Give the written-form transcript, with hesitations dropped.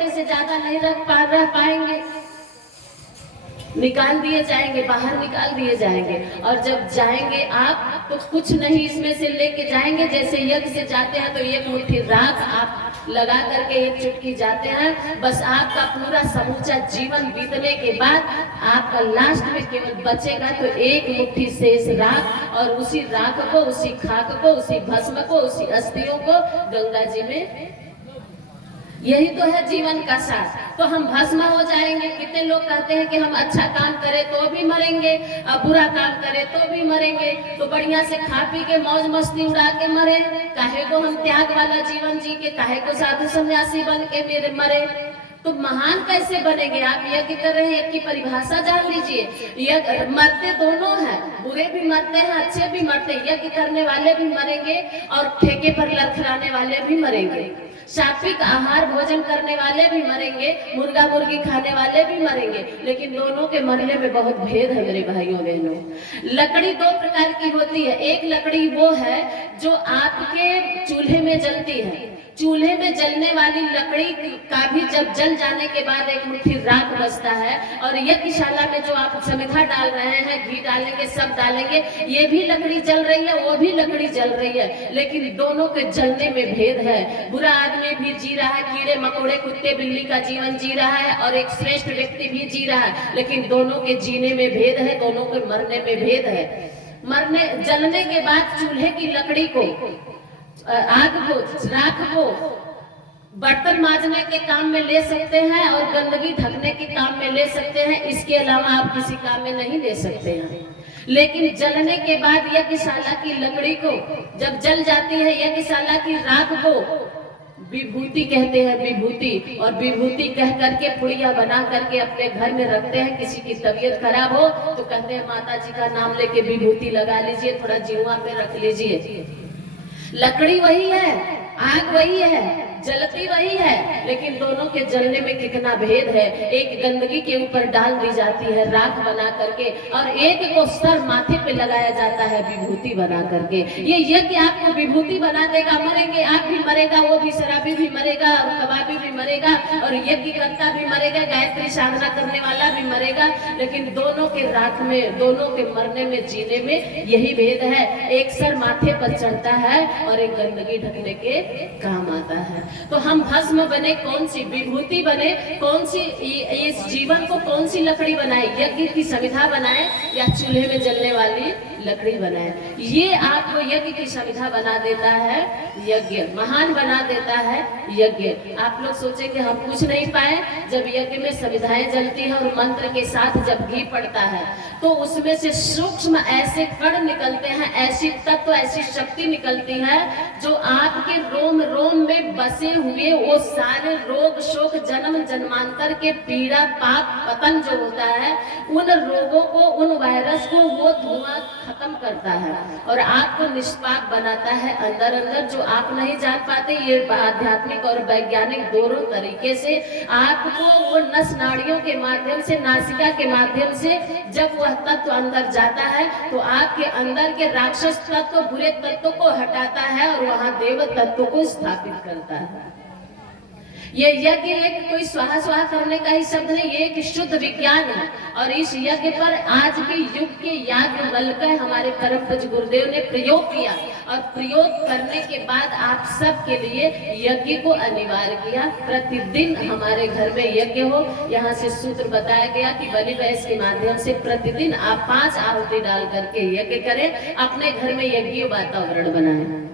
घंटे से ज्यादा नहीं रह पाएंगे, निकाल दिए जाएंगे, बाहर निकाल दिए जाएंगे। और जब जाएंगे आप तो कुछ नहीं इसमें से लेके जाएंगे। जैसे यज्ञ से जाते हैं तो एक मुट्ठी राख आप लगा करके एक चुटकी जाते हैं, बस आपका पूरा समूचा जीवन बीतने के बाद आपका लास्ट में केवल बचेगा तो एक मुट्ठी शेष राख, और उसी राख को, उसी खाक को, उसी भस्म को, उसी अस्थियों को गंगा जी में, यही तो है जीवन का सार। तो हम भस्म हो जाएंगे। कितने लोग कहते हैं कि हम अच्छा काम करें तो भी मरेंगे, और बुरा काम करें तो भी मरेंगे, तो बढ़िया से खा पी के मौज मस्ती उड़ा के मरे। काहे को हम त्याग वाला जीवन जी के, काहे को साधु सन्यासी बन के मेरे मरे। तो महान कैसे बनेंगे आप? यज्ञ कर रहे हैं, यज्ञ की परिभाषा जान लीजिए। यज्ञ मरते दोनों हैं, बुरे भी मरते हैं, अच्छे भी मरते हैं। यज्ञ करने वाले भी मरेंगे और ठेके पर लड़खड़ाने वाले भी मरेंगे। सात्विक आहार भोजन करने वाले भी मरेंगे, मुर्गा मुर्गी खाने वाले भी मरेंगे, लेकिन दोनों के मरने में बहुत भेद है मेरे भाइयों बहनों। लकड़ी दो प्रकार की होती है। एक लकड़ी वो है जो आपके चूल्हे में जलती है। चूल्हे में जलने वाली लकड़ी का भी जब जल जाने के बाद एक मुट्ठी राख बचता है, और यज्ञशाला में जो आप समिधा डाल रहे हैं, घी डालेंगे, सब डालेंगे, ये भी लकड़ी जल रही है, वो भी लकड़ी जल रही है, लेकिन दोनों के जलने में भेद है। बुरा आदमी भी जी रहा है, कीड़े मकोड़े कुत्ते बिल्ली का जीवन जी रहा है, और एक श्रेष्ठ व्यक्ति भी जी रहा है, लेकिन दोनों के जीने में भेद है, दोनों के मरने में भेद है। जलने के बाद चूल्हे की लकड़ी को, आग को, राख को बर्तन मांजने के काम में ले सकते हैं और गंदगी ढकने के काम में ले सकते हैं। इसके अलावा आप किसी काम में नहीं ले सकते हैं। लेकिन जलने के बाद यज्ञशाला की लकड़ी को जब जल जाती है, यज्ञशाला की राख को विभूति कहते हैं, विभूति, और विभूति कह करके पुड़िया बना करके अपने घर में रखते हैं। किसी की तबीयत खराब हो तो कहते हैं माता जी का नाम लेके विभूति लगा लीजिए, थोड़ा जीवा पे रख लीजिए। लकड़ी वही है, आग वही है, जलती वही है, लेकिन दोनों के जलने में कितना भेद है। एक गंदगी के ऊपर डाल दी जाती है राख बना करके, और एक को सर माथे पे लगाया जाता है विभूति बना करके। ये यज्ञ आपको विभूति बना देगा। मरेंगे आप भी मरेगा, वो भी शराबी भी मरेगा, कबाबी भी मरेगा, और यज्ञ करता भी मरेगा, गायत्री साधना करने वाला भी मरेगा, लेकिन दोनों के राख में, दोनों के मरने में, जीने में यही भेद है। एक सर माथे पर चढ़ता है और एक गंदगी ढकने के काम आता है। तो हम भस्म बने, कौन सी विभूति बने, कौन सी इस जीवन को कौन सी लकड़ी बनाए? यज्ञ की समिधा बनाए या चूल्हे में जलने वाली लकड़ी बनाए? ये आपको यज्ञ की समिधा बना देता है यज्ञ, महान बना देता है यज्ञ। आप लोग सोचे कि हम कुछ नहीं पाए। जब यज्ञ में समिधाएं जलती है और मंत्र के साथ जब घी पड़ता है तो उसमें से सूक्ष्म ऐसे कण निकलते हैं, ऐसी तत्व, ऐसी शक्ति निकलती है जो आपके रोम रोम में बसे हुए वो सारे रोग शोक, जन्म जन्मांतर के पीड़ा पाप पतन जो होता है, उन रोगों को, उन वायरस को वो धुआं खत्म करता है और आपको निष्पाप बनाता है अंदर अंदर, जो आप नहीं जान पाते। ये आध्यात्मिक और वैज्ञानिक दोनों तरीके से आपको वो नस नाड़ियों के माध्यम से, नासिका के माध्यम से जब वह तत्व अंदर जाता है तो आपके अंदर के राक्षस तत्व, बुरे तत्व को हटाता है और वहां देव तत्व को स्थापित करता है। ये यज्ञ एक कोई स्वाहा स्वाहा करने का ही शब्द नहीं, ये एक शुद्ध विज्ञान है। और इस यज्ञ पर आज के युग के याज्ञवल्क्य हमारे परम पूज्य गुरुदेव ने प्रयोग किया, और प्रयोग करने के बाद आप सब के लिए यज्ञ को अनिवार्य किया। प्रतिदिन हमारे घर में यज्ञ हो। यहाँ से सूत्र बताया गया कि बलि वैस के माध्यम से प्रतिदिन आप 5 आहुति डाल करके यज्ञ करें, अपने घर में यज्ञ वातावरण बनाएं।